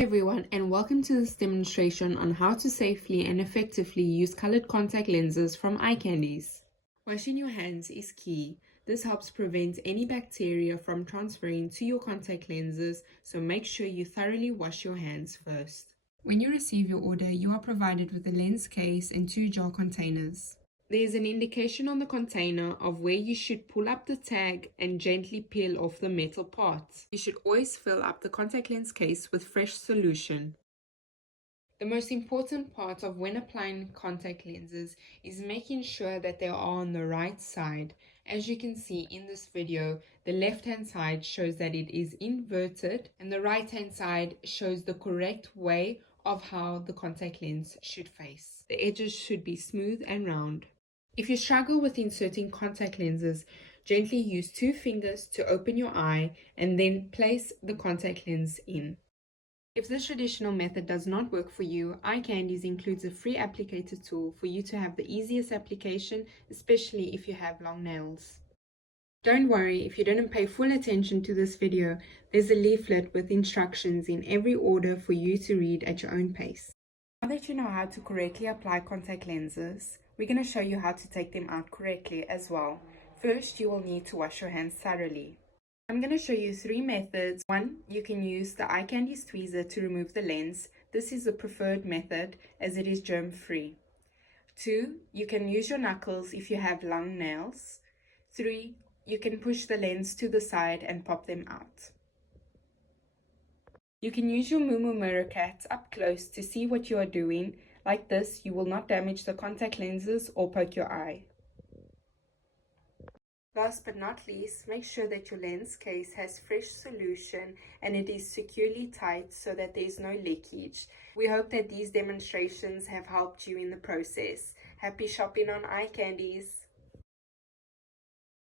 Hey everyone, and welcome to this demonstration on how to safely and effectively use colored contact lenses from EyeCandys. Washing your hands is key. This helps prevent any bacteria from transferring to your contact lenses, so make sure you thoroughly wash your hands first. When you receive your order, you are provided with a lens case and 2 jar containers. There is an indication on the container of where you should pull up the tag and gently peel off the metal parts. You should always fill up the contact lens case with fresh solution. The most important part of when applying contact lenses is making sure that they are on the right side. As you can see in this video, the left hand side shows that it is inverted and the right hand side shows the correct way of how the contact lens should face. The edges should be smooth and round. If you struggle with inserting contact lenses, gently use 2 fingers to open your eye and then place the contact lens in. If this traditional method does not work for you, EyeCandys includes a free applicator tool for you to have the easiest application, especially if you have long nails. Don't worry if you didn't pay full attention to this video, there's a leaflet with instructions in every order for you to read at your own pace. Now that you know how to correctly apply contact lenses, we're going to show you how to take them out correctly as well. First, you will need to wash your hands thoroughly. I'm going to show you 3 methods. 1, you can use the EyeCandys tweezer to remove the lens. This is the preferred method as it is germ-free. 2, you can use your knuckles if you have long nails. 3, you can push the lens to the side and pop them out. You can use your Moo Mirror Cat up close to see what you are doing. Like this, you will not damage the contact lenses or poke your eye. Last but not least, make sure that your lens case has fresh solution and it is securely tight so that there is no leakage. We hope that these demonstrations have helped you in the process. Happy shopping on EyeCandys!